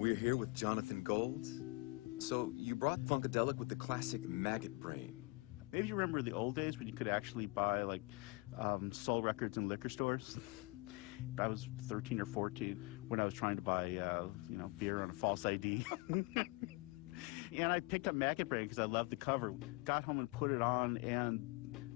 We're here with Jonathan Gold. So you brought Funkadelic with the classic Maggot Brain. Maybe you remember the old days when you could actually buy like soul records in liquor stores. I was 13 or 14 when I was trying to buy beer on a false ID. And I picked up Maggot Brain because I loved the cover. Got home and put it on, and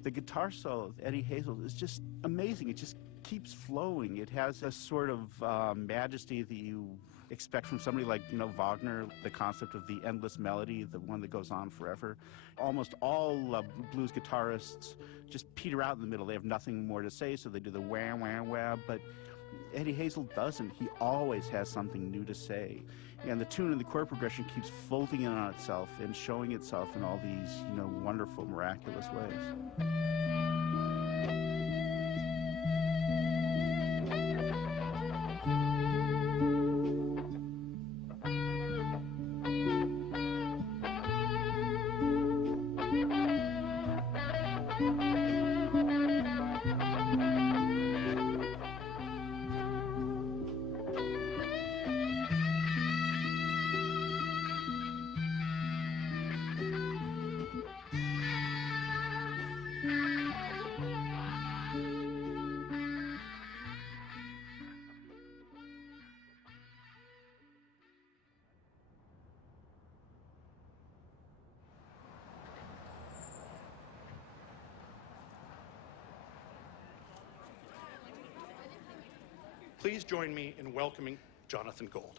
the guitar solo of Eddie Hazel is just amazing. It just keeps flowing. It has a sort of majesty that you expect from somebody like, Wagner, the concept of the endless melody, the one that goes on forever. Almost all blues guitarists just peter out in the middle. They have nothing more to say, so they do the wah, wah, wah, but Eddie Hazel doesn't. He always has something new to say. And the tune and the chord progression keeps folding in on itself and showing itself in all these, wonderful, miraculous ways. Please join me in welcoming Jonathan Gold.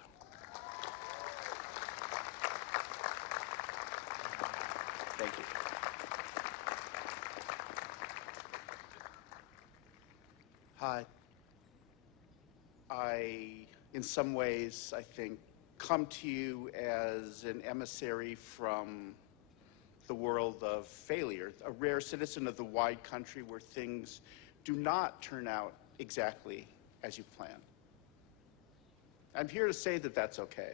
Thank you. Hi. In some ways, I think, come to you as an emissary from the world of failure, a rare citizen of the wide country where things do not turn out exactly as you plan. I'm here to say that that's okay.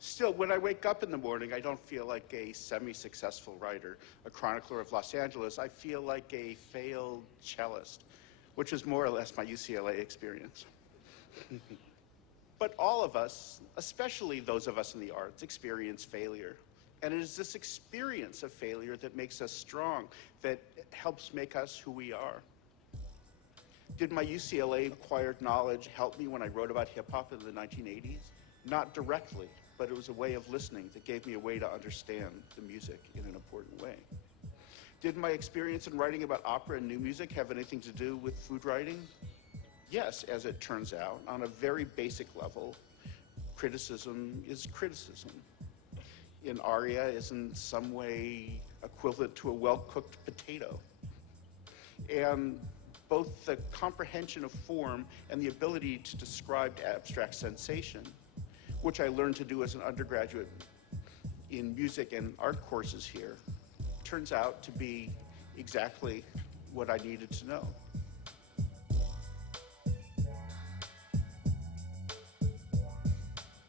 Still, when I wake up in the morning, I don't feel like a semi-successful writer, a chronicler of Los Angeles. I feel like a failed cellist, which is more or less my UCLA experience. But all of us, especially those of us in the arts, experience failure. And it is this experience of failure that makes us strong, that helps make us who we are. Did my UCLA acquired knowledge help me when I wrote about hip-hop in the 1980s? Not directly, but it was a way of listening that gave me a way to understand the music in an important way. Did my experience in writing about opera and new music have anything to do with food writing? Yes, as it turns out, on a very basic level, criticism is criticism. An aria is in some way equivalent to a well-cooked potato. And both the comprehension of form and the ability to describe abstract sensation, which I learned to do as an undergraduate in music and art courses here, turns out to be exactly what I needed to know.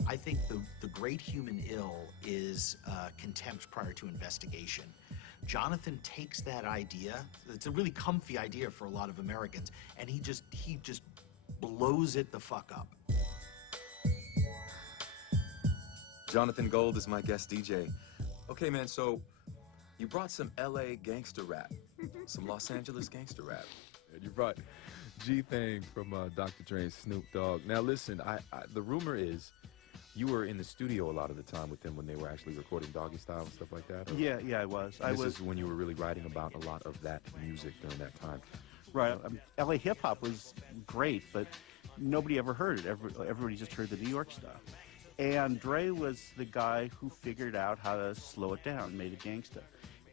I think the great human ill is contempt prior to investigation. Jonathan takes that idea, it's a really comfy idea for a lot of Americans, and he just blows it the fuck up. Jonathan Gold is my guest DJ. Okay, man, so you brought some LA gangster rap, some Los Angeles gangster rap. And you brought G-Thing from Dr. Dre and Snoop Dogg. Now listen, the rumor is you were in the studio a lot of the time with them when they were actually recording Doggy Style and stuff like that? Or? Yeah, I was. This is when you were really writing about a lot of that music during that time. Right. LA hip-hop was great, but nobody ever heard it. Everybody just heard the New York stuff. And Dre was the guy who figured out how to slow it down, made it gangsta.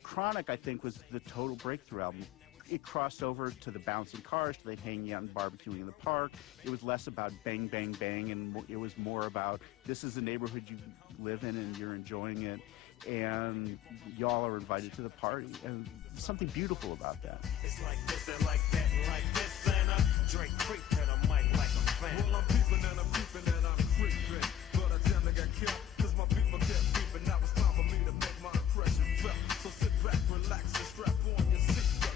Chronic, I think, was the total breakthrough album. It crossed over to the bouncing cars, to the hanging out and barbecuing in the park. It was less about bang, bang, bang, and it was more about this is the neighborhood you live in and you're enjoying it, and y'all are invited to the party. And there's something beautiful about that. It's like this and like that and like this, and I drink creep and I might like a fan. Well, I'm peeping and I'm creeping and I'm creeping, but I damn near got killed, cause my people kept peeping. Now it's time for me to make my impression felt. So sit back, relax, and strap on your seatbelt.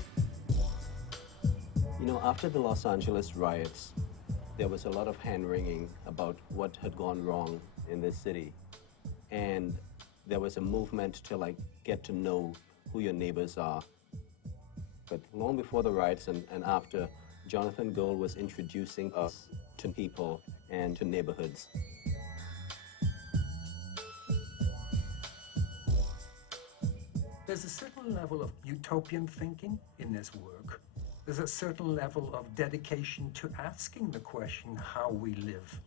You know, after the Los Angeles riots, there was a lot of hand-wringing about what had gone wrong in this city. And there was a movement to like get to know who your neighbors are. But long before the riots and after, Jonathan Gold was introducing us to people and to neighborhoods. There's a certain level of utopian thinking in this work. There's a certain level of dedication to asking the question how we live.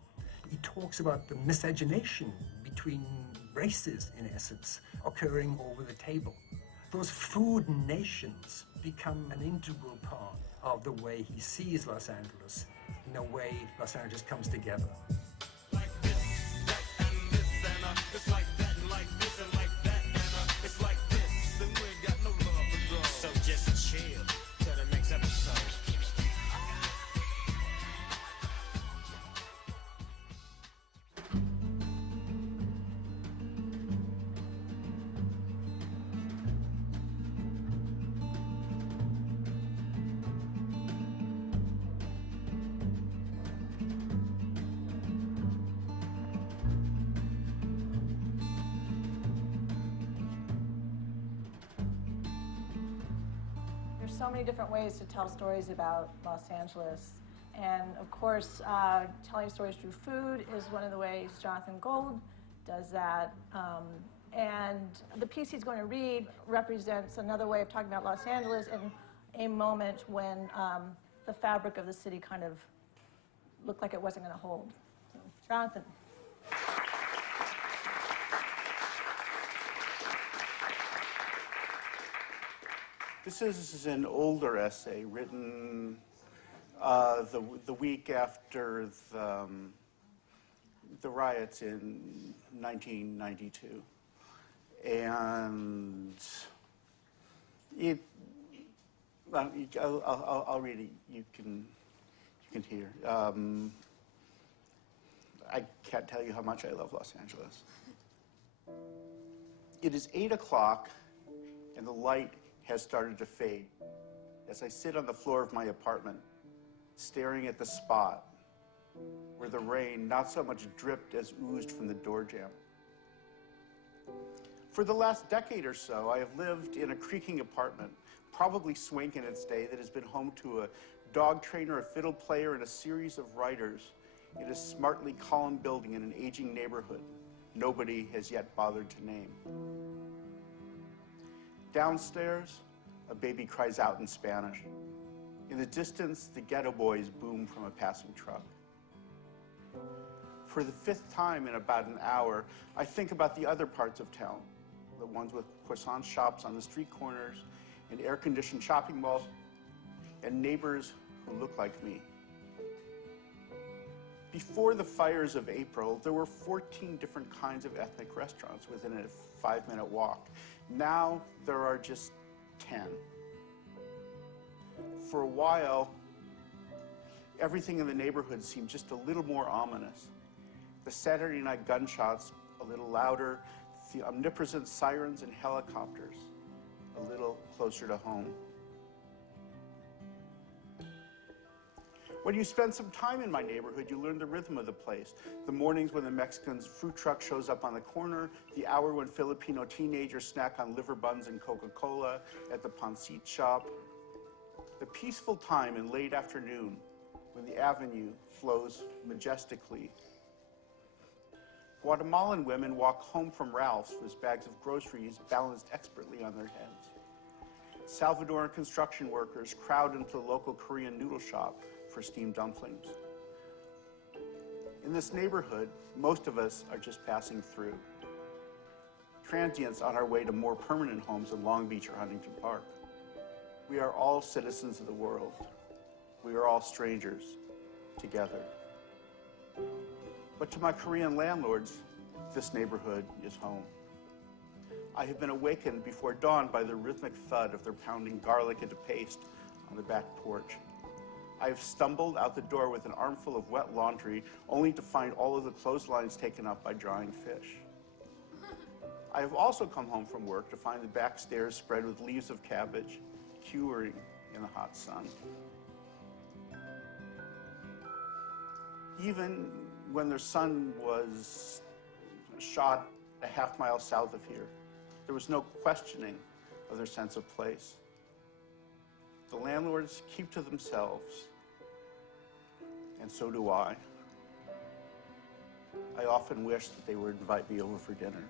He talks about the miscegenation between races, in essence, occurring over the table. Those food nations become an integral part of the way he sees Los Angeles, in the way Los Angeles comes together. Like this, that, and this, and it's like that, and like this, and like that, and it's like this, and we ain't got no love for drugs. So just chill till the next episode. There's so many different ways to tell stories about Los Angeles. And of course, telling stories through food is one of the ways Jonathan Gold does that. And the piece he's going to read represents another way of talking about Los Angeles in a moment when the fabric of the city kind of looked like it wasn't going to hold. So, Jonathan. This is an older essay written the week after the riots in 1992, and I'll read it. You can hear. I can't tell you how much I love Los Angeles. It is 8 o'clock, and the light has started to fade as I sit on the floor of my apartment, staring at the spot where the rain not so much dripped as oozed from the door jamb. For the last decade or so, I have lived in a creaking apartment, probably swank in its day, that has been home to a dog trainer, a fiddle player, and a series of writers in a smartly columned building in an aging neighborhood nobody has yet bothered to name. Downstairs, a baby cries out in Spanish. In the distance, the ghetto boys boom from a passing truck. For the 5th time in about an hour, I think about the other parts of town, the ones with croissant shops on the street corners and air-conditioned shopping malls and neighbors who look like me. Before the fires of April, there were 14 different kinds of ethnic restaurants within a 5-minute walk. Now there are just 10. For a while, everything in the neighborhood seemed just a little more ominous. The Saturday night gunshots a little louder, the omnipresent sirens and helicopters a little closer to home. When you spend some time in my neighborhood, you learn the rhythm of the place. The mornings when the Mexican's fruit truck shows up on the corner, the hour when Filipino teenagers snack on liver buns and Coca-Cola at the pancit shop, the peaceful time in late afternoon when the avenue flows majestically. Guatemalan women walk home from Ralph's with bags of groceries balanced expertly on their heads. Salvadoran construction workers crowd into the local Korean noodle shop for steamed dumplings. In this neighborhood, most of us are just passing through. Transients on our way to more permanent homes in Long Beach or Huntington Park. We are all citizens of the world. We are all strangers together. But to my Korean landlords, this neighborhood is home. I have been awakened before dawn by the rhythmic thud of their pounding garlic into paste on the back porch. I have stumbled out the door with an armful of wet laundry, only to find all of the clotheslines taken up by drying fish. I have also come home from work to find the back stairs spread with leaves of cabbage, curing in the hot sun. Even when their son was shot a half-mile south of here. There was no questioning of their sense of place. The landlords keep to themselves, and so do I. I often wish that they would invite me over for dinner.